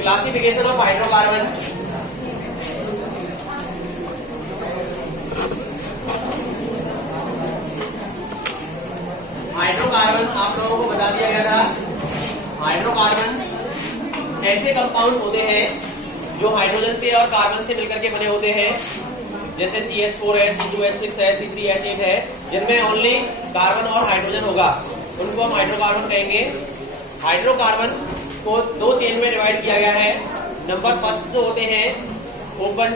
Classification of hydrocarbon. Hydrocarbon आप लोगों को बता दिया गया था। हाइड्रोकार्बन ऐसे कंपाउंड होते हैं जो हाइड्रोजन से और कार्बन से मिलकर के बने होते हैं, जैसे CH4 है, C2H6 है, C3H8 है, जिनमें ओनली कार्बन और हाइड्रोजन होगा, उनको हम हाइड्रोकार्बन कहेंगे। हाइड्रोकार्बन को दो चेन में डिवाइड किया गया है। नंबर फर्स्ट जो होते हैं ओपन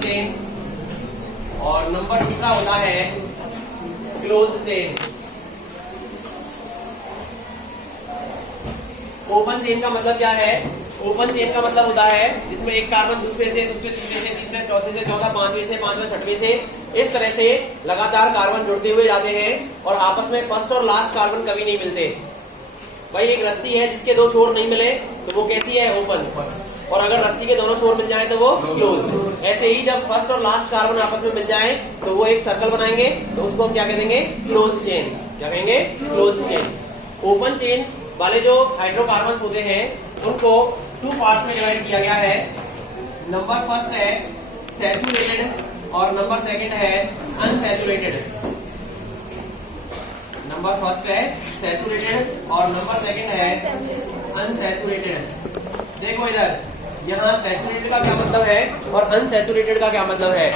चेन, और नंबर दूसरा होता है क्लोज चेन। ओपन चेन का मतलब क्या है? ओपन चेन का मतलब होता है जिसमें एक कार्बन दूसरे से, तीसरे से, चौथे से चौथा, पांचवें से पांचवें, छठवें से, इस तरह से लगातार कार्बन जुड़ते हुए जाते हैं और आपस में फर्स्ट और लास्ट कार्बन कभी नहीं मिलते। भाई एक रस्सी है जिसके दो छोर नहीं मिले तो वो कैसी है? ओपन। और अगर रस्सी के दोनों छोर मिल जाए तो वो क्लोज। ऐसे ही जब फर्स्ट और लास्ट कार्बन आपस में मिल जाए तो वो एक सर्कल बनाएंगे, तो उसको हम क्या कह देंगे? Close chain. क्या कहेंगे? Close chain. ओपन चेन वाले जो हाइड्रोकार्बन होते हैं उनको टू पार्ट्स में डिवाइड किया गया है। नंबर फर्स्ट है सैचुरेटेड और नंबर सेकंड है अनसैचुरेटेड। नंबर फर्स्ट है सैचुरेटेड और नंबर सेकंड है अनसैचुरेटेड। देखो इधर, यहाँ सैचुरेटेड का क्या मतलब है और अनसैचुरेटेड का क्या मतलब है?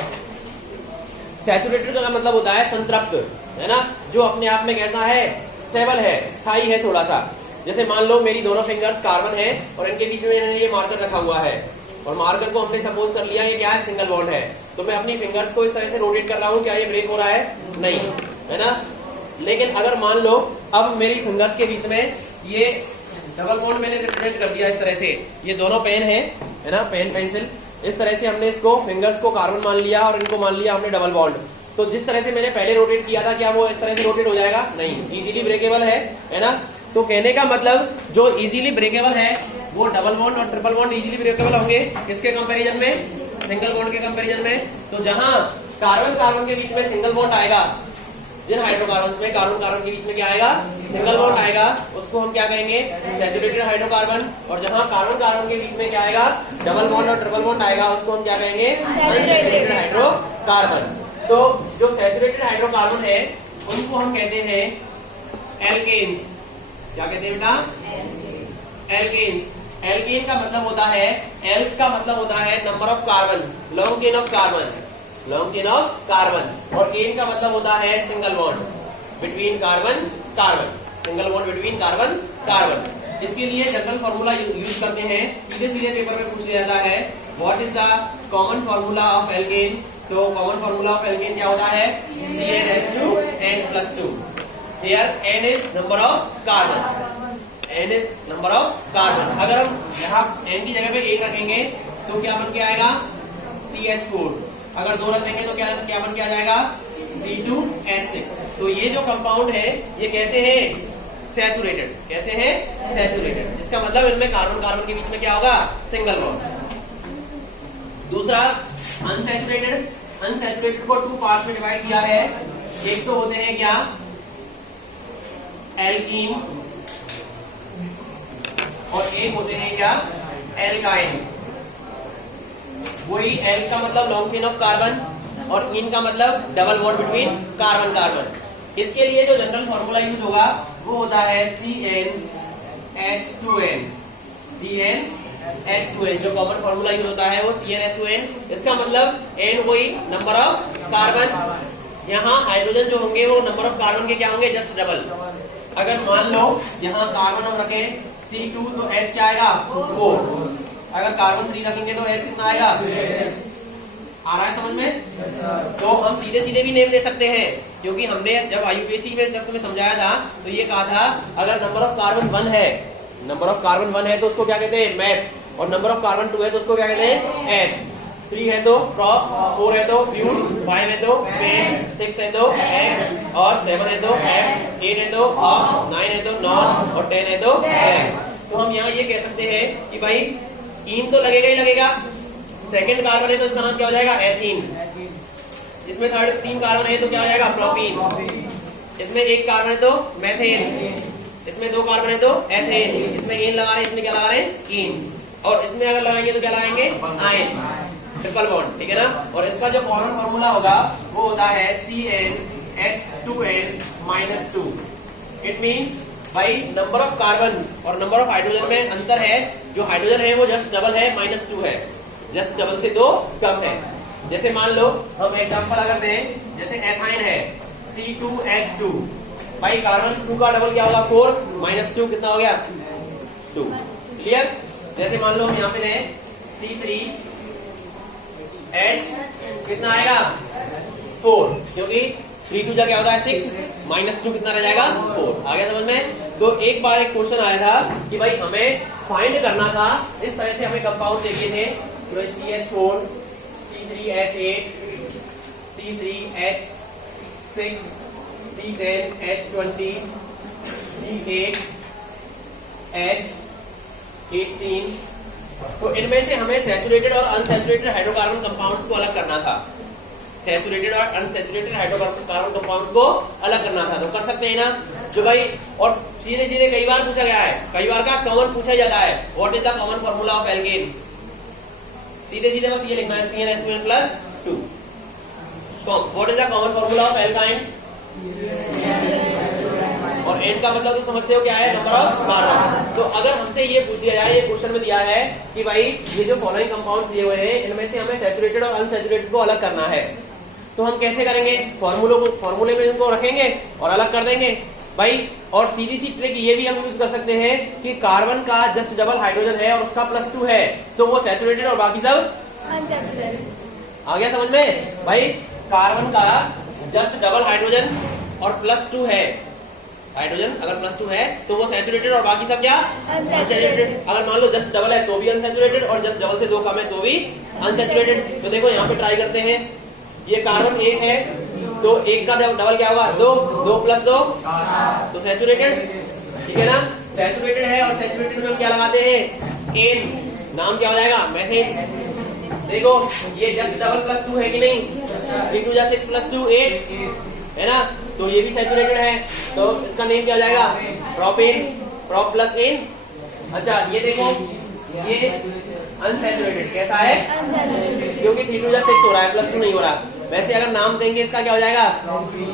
सैचुरेटेड का मतलब होता है संतृप्त, है ना, जो अपने आप में कैसा है? स्टेबल है, स्थायी है थोड़ा सा। जैसे मान लो मेरी दोनों फिंगर्स कार्बन है और इनके बीच में ये मार्कर रखा हुआ है, और मार्कर को हमने सपोज कर लिया ये क्या है? सिंगल बॉन्ड है। तो मैं अपनी फिंगर्स को इस तरह से रोटेट कर रहा हूँ, क्या ये ब्रेक हो रहा है? नहीं, है ना। लेकिन अगर मान लो अब मेरी फिंगर्स के बीच में ये डबल बॉन्ड मैंने रिप्रेजेंट कर दिया इस तरह से, ये दोनों पेन है ना, पेन पेंसिल, इस तरह से हमने इसको फिंगर्स को कार्बन मान लिया और इनको मान लिया हमने डबल बॉन्ड। तो जिस तरह से मैंने पहले रोटेट किया था, क्या वो इस तरह से रोटेट हो जाएगा? नहीं, इजीली ब्रेकेबल है ना। तो कहने का मतलब जो इजीली ब्रेकेबल है वो डबल बॉन्ड और ट्रिपल बॉन्ड इजीली ब्रेकेबल होंगे। किसके कंपैरिजन में? सिंगल बॉन्ड के कंपैरिजन में। तो जहां कार्बन कार्बन के बीच में सिंगल बॉन्ड आएगा, जिन हाइड्रोकार्बन में कार्बन कार्बन के बीच में क्या आएगा? सिंगल बॉन्ड आएगा, उसको हम क्या कहेंगे? Saturated hydrocarbon. और जहां कार्बन कार्बन के बीच में क्या आएगा? डबल बॉन्ड और ट्रिपल बॉन्ड आएगा, उसको हम क्या कहेंगे? Unsaturated hydrocarbon. तो जो सैचुरेटेड हाइड्रोकार्बन है उनको हम कहते हैं एल्केन्स। क्या कहते हैं बेटा? एल्केन्स। एल्केन का मतलब होता है, एल्क का मतलब होता है number of carbon, long chain of carbon, long chain of carbon. और एन का मतलब होता है single bond between carbon carbon, single bond between carbon carbon. इसके लिए जनरल फार्मूला यूज करते हैं, सीधे सीधे पेपर में पूछ लिया जाता है what is the common formula of alkene. तो कॉमन फार्मूला ऑफ एल्केन क्या होता है? CnH2n+2। Here n is number of carbon, n is number of carbon। अगर हम यहाँ n की जगह पे 1 रखेंगे तो क्या बन के आएगा? CH4। अगर 2 रख देंगे तो क्या बन के आ जाएगा? C2H6। तो ये जो कंपाउंड है ये कैसे है? सैचुरेटेड। कैसे है? सैचुरेटेड। इसका मतलब इनमें कार्बन कार्बन के बीच में क्या होगा? Single bond. दूसरा अनसैचुरेटेड। अनसैचुरेटेड को 2 पार्ट्स में डिवाइड किया है। एक तो होते हैं क्या? एल्कीन, और एक होते हैं क्या? एल्काइन। वही एल्क का मतलब लॉन्ग चेन ऑफ कार्बन और इन का मतलब double bond between carbon carbon. इसके लिए जो जनरल फॉर्मूला यूज होगा वो होता है CnH2n। CnH2n जो कॉमन फॉर्मूला यूज होता है वो CnH2n। इसका मतलब n वही नंबर ऑफ कार्बन, यहाँ हाइड्रोजन जो होंगे वो नंबर ऑफ कार्बन के क्या होंगे? Just double. अगर मान लो यहाँ कार्बन हम रखें C2 तो H क्या आएगा? 4। अगर कार्बन 3 रखेंगे तो H कितना आएगा? आ रहा है समझ में? तो हम सीधे सीधे भी नेम दे सकते हैं, क्योंकि हमने जब IUPAC में जब तुम्हें समझाया था तो ये कहा था अगर नंबर ऑफ कार्बन 1 है, नंबर ऑफ कार्बन 1 है तो उसको क्या कहते हैं? मैथ। और नंबर ऑफ कार्बन 2 है तो उसको क्या कहते हैं? एथ। 3 है तो प्रॉप, 4 है तो ब्यूट, 5 है तो पेन, 6 है तो एक्स, और 7 है तो एफ, 8 है तो ऑफ, 9 है तो नॉन, और 10 है तो एफ। तो हम यहाँ ये कह सकते हैं कि भाई इन तो लगेगा ही लगेगा। सेकंड कार्बन है तो इसका नाम क्या हो जाएगा? एथीन। इसमें थर्ड 3 कार्बन है तो क्या हो जाएगा? प्रोपीन। इसमें एक कार्बन है तो मेथेन, इसमें दो कार्बन है तो एथेन, इसमें एन लगा रहे हैं, इसमें क्या लगा रहे हैं, कीन, और इसमें अगर लगाएंगे तो क्या लगाएंगे, आयन, ट्रिपल बॉन्ड, ठीक है ना। और इसका जो कॉमन फार्मूला होगा वो होता है CnH2n-2। इट मींस भाई नंबर ऑफ कार्बन और नंबर ऑफ हाइड्रोजन में अंतर है, जो हाइड्रोजन है वो जस्ट डबल है, -2 है, जस्ट डबल से 2 कम है। जैसे मान लो हम एग्जांपल अगर दें, जैसे एथाइन है C2H2, भाई कार्बन 2 का डबल क्या होगा 4, -2 कितना हो गया 2, क्लियर। जैसे मान लो हम यहाँ पे दें C3H कितना आएगा 4, क्योंकि 3 2 क्या होता है 6, -2 कितना रह जाएगा 4। आ गया समझ में। तो एक बार एक क्वेश्चन आया था कि भाई हमें फाइंड करना था, इस तरह से हमें कंपाउंड देखे थे, तो CH4 C3H8 C3H6 C10H20 C8H18, तो इनमें से हमें सैचुरेटेड और अनसैचुरेटेड हाइड्रोकार्बन कंपाउंड्स को अलग करना था, सैचुरेटेड और अनसैचुरेटेड हाइड्रोकार्बन कंपाउंड्स को अलग करना था। तो कर सकते हैं ना जो भाई, और सीधे सीधे कई बार पूछा गया है, कई बार का कॉमन पूछा जाता है, what is the common formula of alkene, सीधे सीधे बस ये लिखना है CnH2n+2। What is the common formula of alkyne, और एन का मतलब तो समझते हो क्या है, नंबर ऑफ कार्बन। तो अगर हमसे ये पूछ लिया जाए, ये क्वेश्चन में दिया है कि भाई ये जो फॉलोइंग कंपाउंड्स दिए हुए हैं इनमें से हमें सैचुरेटेड और अनसैचुरेटेड को अलग करना है, तो हम कैसे करेंगे, फॉर्मूले में इनको रखेंगे और अलग कर देंगे भाई। और सीधी सी ट्रिक ये भी हम यूज कर सकते हैं कि कार्बन का जस्ट डबल हाइड्रोजन है और उसका +2 है, तो वो सैचुरेटेड और बाकी सब अनसैचुरेटेड। आ गया समझ में भाई, कार्बन का जस्ट डबल हाइड्रोजन और +2 है, हाइड्रोजन अगर +2 है तो वो सैचुरेटेड और बाकी सब क्या अनसैचुरेटेड। अगर मान लो जस्ट डबल है तो भी अनसैचुरेटेड, और जस्ट डबल से 2 कम है तो भी अनसैचुरेटेड। तो देखो यहाँ पे ट्राई करते हैं, ये कार्बन 1 है तो 1 का डबल क्या होगा 2, 2 + 2 तो सैचुरेटेड, ठीक है ना। सैचुरेटेड है और सैचुरेटेड में हम क्या लगाते हैं, एन, नाम क्या हो जाएगा मेथेन। देखो ये जस्ट डबल +2 है कि नहीं, 3 2 6 + 2 8 है ना, तो ये भी सैचुरेटेड है, तो इसका नेम क्या हो जाएगा प्रोपेन, प्रोप + एन। अच्छा ये देखो ये अनसैचुरेटेड कैसा है, क्योंकि 3 2 6 हो रहा है, +2 नहीं हो रहा। वैसे अगर नाम देंगे इसका क्या हो जाएगा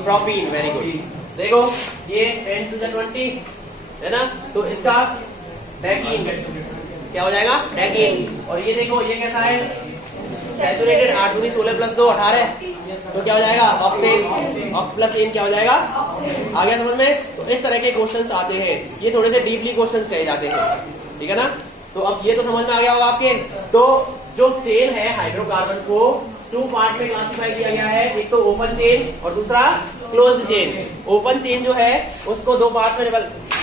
प्रोपीन, वेरी गुड। देखो ये 10 2 20 है ना, तो इसका डेकीन क्या हो जाएगा डेकीन। और ये देखो ये कैसा है सैचुरेटेड, 8 2 16 + 2 18, तो क्या हो जाएगा ऑक्टेन, ऑक्ट + एन क्या हो जाएगा। आ गया समझ में। तो इस तरह के क्वेश्चंस आते हैं, ये थोड़े से डीपली क्वेश्चंस कहे जाते हैं, ठीक है ना। तो अब ये तो समझ में आ गया होगा आपके। तो जो चेन है हाइड्रोकार्बन को 2 पार्ट में क्लासिफाई किया गया है, एक तो ओपन चेन और दूसरा क्लोज्ड चेन। ओपन चेन जो है उसको 2 पार्ट में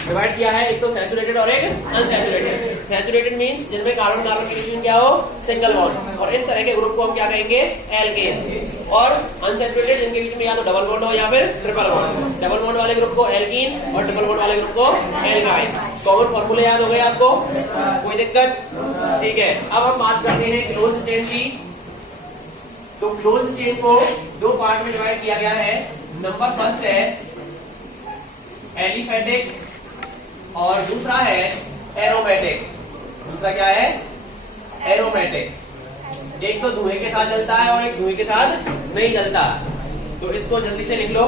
डिवाइड किया है, एक तो सैचुरेटेड और एक अनसैचुरेटेड। सैचुरेटेड मींस जिनमें कार्बन कार्बन के बीच में क्या हो सिंगल बॉन्ड, और इस तरह के ग्रुप को हम क्या कहेंगे एल्केन। और अनसैचुरेटेड जिनके बीच में या तो डबल बॉन्ड हो या फिर ट्रिपल बॉन्ड। डबल बॉन्ड वाले ग्रुप को एल्कीन और ट्रिपल बॉन्ड वाले ग्रुप को एल्काइन। कॉमन फॉर्मूले याद हो गए आपको, कोई दिक्कत, ठीक है। अब हम बात करते हैं क्लोज्ड चेन की। तो क्लोज्ड चेन को 2 पार्ट में डिवाइड किया गया है। नंबर फर्स्ट है एलिफैटिक और दूसरा है एरोमेटिक। दूसरा क्या है एरोमेटिक। एक तो धुएं के साथ जलता है और एक धुएं के साथ नहीं जलता। तो इसको जल्दी से लिख लो।